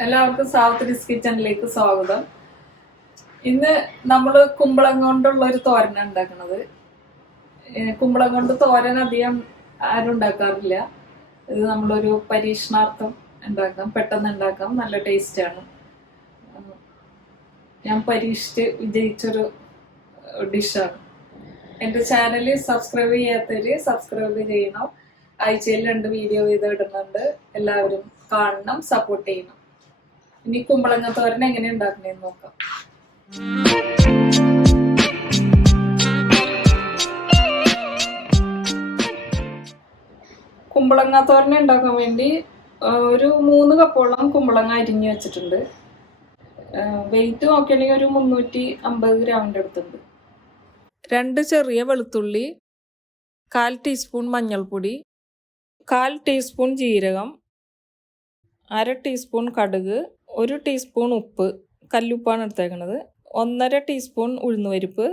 എല്ലാവർക്കും സാവിത്രിസ് കിച്ചണിലേക്ക് സ്വാഗതം. ഇന്ന് നമ്മൾ കുമ്പളം കൊണ്ടുള്ള ഒരു തോരൻ ഉണ്ടാക്കുന്നത്. കുമ്പളം കൊണ്ട് തോരൻ അധികം ആരും ഉണ്ടാക്കാറില്ല. ഇത് നമ്മളൊരു പരീക്ഷണാർത്ഥം ഉണ്ടാക്കാം, പെട്ടെന്ന് ഉണ്ടാക്കാം, നല്ല ടേസ്റ്റാണ്. ഞാൻ പരീക്ഷിച്ച് വിജയിച്ചൊരു ഡിഷാണ്. എൻ്റെ ചാനൽ സബ്സ്ക്രൈബ് ചെയ്യാത്തവര് സബ്സ്ക്രൈബ് ചെയ്യണം. ആഴ്ചയിൽ 2 വീഡിയോ ഇത് ഇടുന്നുണ്ട്. എല്ലാവരും കാണണം, സപ്പോർട്ട് ചെയ്യണം. ഇനി കുമ്പളങ്ങ തോരൻ എങ്ങനെ ഉണ്ടാക്കണേന്ന് നോക്കാം. കുമ്പളങ്ങ തോരൻ ഉണ്ടാക്കാൻ വേണ്ടി ഒരു 3 കപ്പോളം കുമ്പളങ്ങ അരിഞ്ഞു വെച്ചിട്ടുണ്ട്. വെയിറ്റ് നോക്കുകയാണെങ്കിൽ ഒരു 350 ഗ്രാമിൻ്റെ അടുത്തുണ്ട്. 2 ചെറിയ വെളുത്തുള്ളി, 1/4 ടീസ്പൂൺ മഞ്ഞൾപ്പൊടി, 1/4 ടീസ്പൂൺ ജീരകം, 1/2 ടീസ്പൂൺ കടുക്, 1 ടീസ്പൂൺ ഉപ്പ്, കല്ലുപ്പാണ് എടുത്തേക്കണത്, 1/2 ടീസ്പൂൺ ഉഴുന്നുപരിപ്പ്,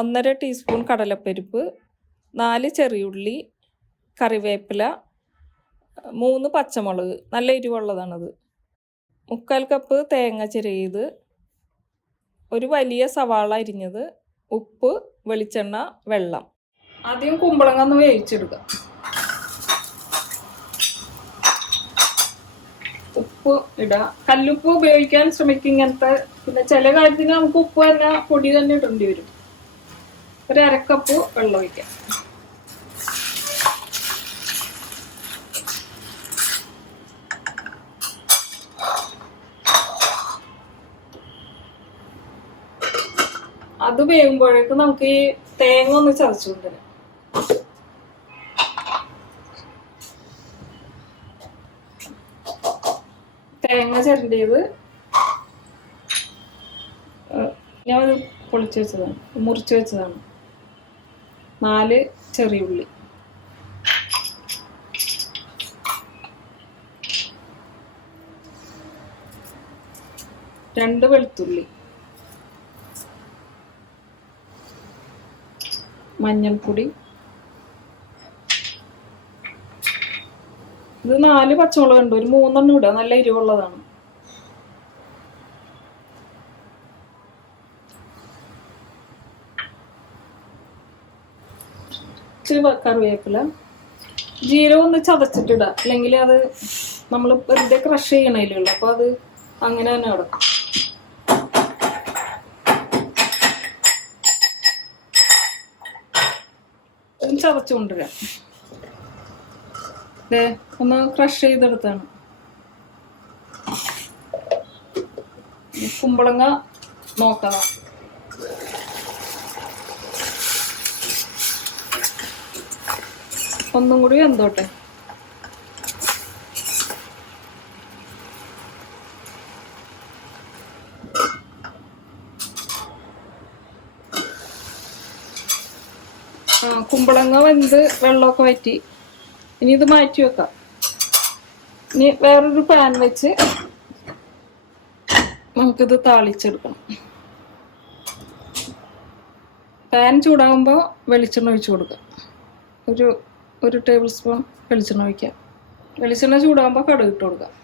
1/2 ടീസ്പൂൺ കടലപ്പരിപ്പ്, 4 ചെറിയുള്ളി, കറിവേപ്പില, 3 പച്ചമുളക്, നല്ല എരിവുള്ളതാണത്, 1/4 കപ്പ് തേങ്ങ ചിരകിയത്, ഒരു വലിയ സവാള അരിഞ്ഞത്, ഉപ്പ്, വെളിച്ചെണ്ണ, വെള്ളം. ആദ്യം കുമ്പളങ്ങ ഒന്ന് വേവിച്ചെടുക്കാം. ഉപ്പ് ഇടുക. കല്ലുപ്പ് ഉപയോഗിക്കാൻ ശ്രമിക്കും ഇങ്ങനത്തെ. പിന്നെ ചില കാര്യത്തിന് നമുക്ക് ഉപ്പ് തന്നെ പൊടി തന്നെ ഇടേണ്ടി വരും. ഒരു 1/2 കപ്പ് വെള്ളം ഒഴിക്കാം. അത് വേകുമ്പോഴേക്കും നമുക്ക് ഈ തേങ്ങ ഒന്ന് ചതച്ചു കൊണ്ടുവരാം. തേങ്ങ ചിരണ്ടിയത് ഞാൻ പൊളിച്ചു വെച്ചതാണ്, മുറിച്ച് വെച്ചതാണ്. 4 ചെറിയുള്ളി, 2 വെളുത്തുള്ളി, മഞ്ഞൾപ്പൊടി, ഇത് 4 പച്ചമുളക് ഉണ്ട്, ഒരു 3 എണ്ണം ഇടുക, നല്ല എരിവുള്ളതാണ്. ഇച്ചിരി കറിവേപ്പില, ജീരകം ഒന്ന് ചതച്ചിട്ടിടുക, അല്ലെങ്കിൽ അത് നമ്മൾ വെറുതെ ക്രഷ് ചെയ്യണേലുള്ളൂ, അപ്പോൾ അത് അങ്ങനെ തന്നെ കിടക്കും. ചതച്ചു കൊണ്ടുവരാം. ഒന്ന് ക്രഷ് ചെയ്തെടുത്താണ്. കുമ്പളങ്ങ നോക്കാം. ഒന്നും കൂടി വെന്തോട്ടെ. കുമ്പളങ്ങ വെന്ത് വെള്ളമൊക്കെ വറ്റി. ഇനി ഇത് മാറ്റി വെക്കാം. ഇനി വേറൊരു പാൻ വെച്ച് നമുക്കിത് താളിച്ചെടുക്കണം. പാൻ ചൂടാകുമ്പോൾ വെളിച്ചെണ്ണ ഒഴിച്ചു കൊടുക്കാം. ഒരു ടേബിൾ സ്പൂൺ വെളിച്ചെണ്ണ ഒഴിക്കാം. വെളിച്ചെണ്ണ ചൂടാകുമ്പോൾ കടുക് ഇട്ട് കൊടുക്കാം.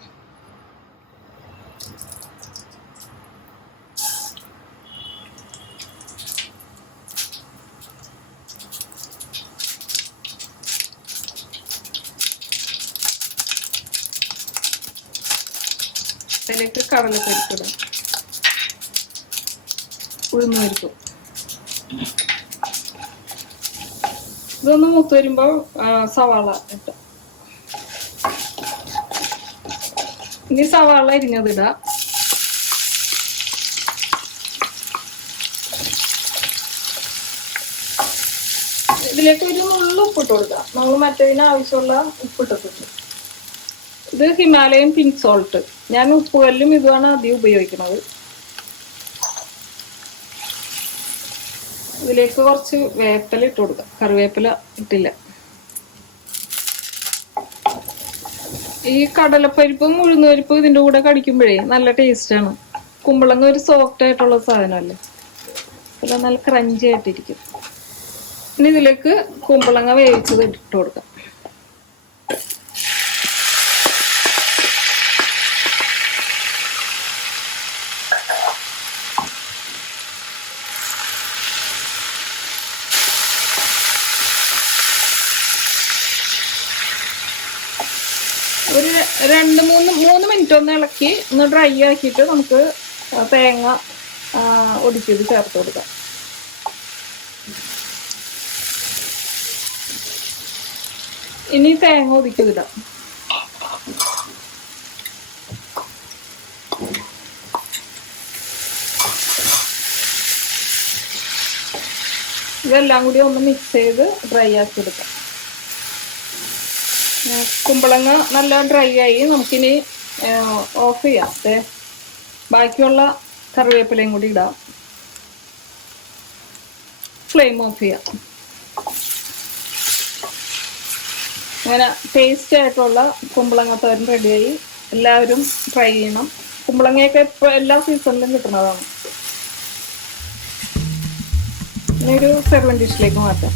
അതിലേക്ക് കടലപ്പരിപ്പിടും, ഉഴുന്നുപരിപ്പ്. ഇതൊന്ന് മൂത്ത് വരുമ്പോൾ സവാള ഇട്ട. ഇനി സവാള അരിഞ്ഞതിടുക. ഇതിലേക്ക് ഒരു നുള്ളു ഉപ്പിട്ട് കൊടുക്കുക. നമ്മൾ മറ്റേതിന് ആവശ്യമുള്ള ഉപ്പിട്ടിട്ടുണ്ട്. ഇത് ഹിമാലയൻ പിങ്ക് സോൾട്ട്. ഞാൻ ഉപ്പുകല്ലും ഇതുമാണ് ആദ്യം ഉപയോഗിക്കുന്നത്. ഇതിലേക്ക് കുറച്ച് വേപ്പില ഇട്ട് കൊടുക്കാം. കറിവേപ്പില ഇട്ടില്ല. ഈ കടലപ്പരിപ്പും ഉഴുന്നുപരിപ്പും ഇതിൻ്റെ കൂടെ കടിക്കുമ്പോഴേ നല്ല ടേസ്റ്റാണ്. കുമ്പളങ്ങ ഒരു സോഫ്റ്റ് ആയിട്ടുള്ള സാധനമല്ലേ, അല്ല നല്ല ക്രഞ്ചി ആയിട്ടിരിക്കും. ഇനി ഇതിലേക്ക് കുമ്പളങ്ങ വേവിച്ചത് ഇട്ട് കൊടുക്കാം. മൂന്ന് മിനിറ്റ് ഒന്ന് ഇളക്കി ഒന്ന് ഡ്രൈ ആക്കിയിട്ട് നമുക്ക് തേങ്ങ ഒടിച്ചത് ചേർത്ത് കൊടുക്കാം. ഇനി തേങ്ങ ഒതുക്കിയിടാം. ഇതെല്ലാം കൂടി ഒന്ന് മിക്സ് ചെയ്ത് ഡ്രൈ ആക്കി എടുക്കാം. കുമ്പളങ്ങ നല്ല ഡ്രൈ ആയി. നമുക്കിനി ഓഫ് ചെയ്യാം. ബാക്കിയുള്ള കറിവേപ്പിലയും കൂടി ഇടാം. ഫ്ലെയിം ഓഫ് ചെയ്യാം. അങ്ങനെ ടേസ്റ്റ് ആയിട്ടുള്ള കുമ്പളങ്ങ തോരൻ റെഡിയായി. എല്ലാവരും ട്രൈ ചെയ്യണം. കുമ്പളങ്ങയൊക്കെ ഇപ്പോൾ എല്ലാ സീസണിലും കിട്ടുന്നതാണ്. ഇനി ഒരു സെർവിങ് ഡിഷിലേക്ക് മാറ്റാം.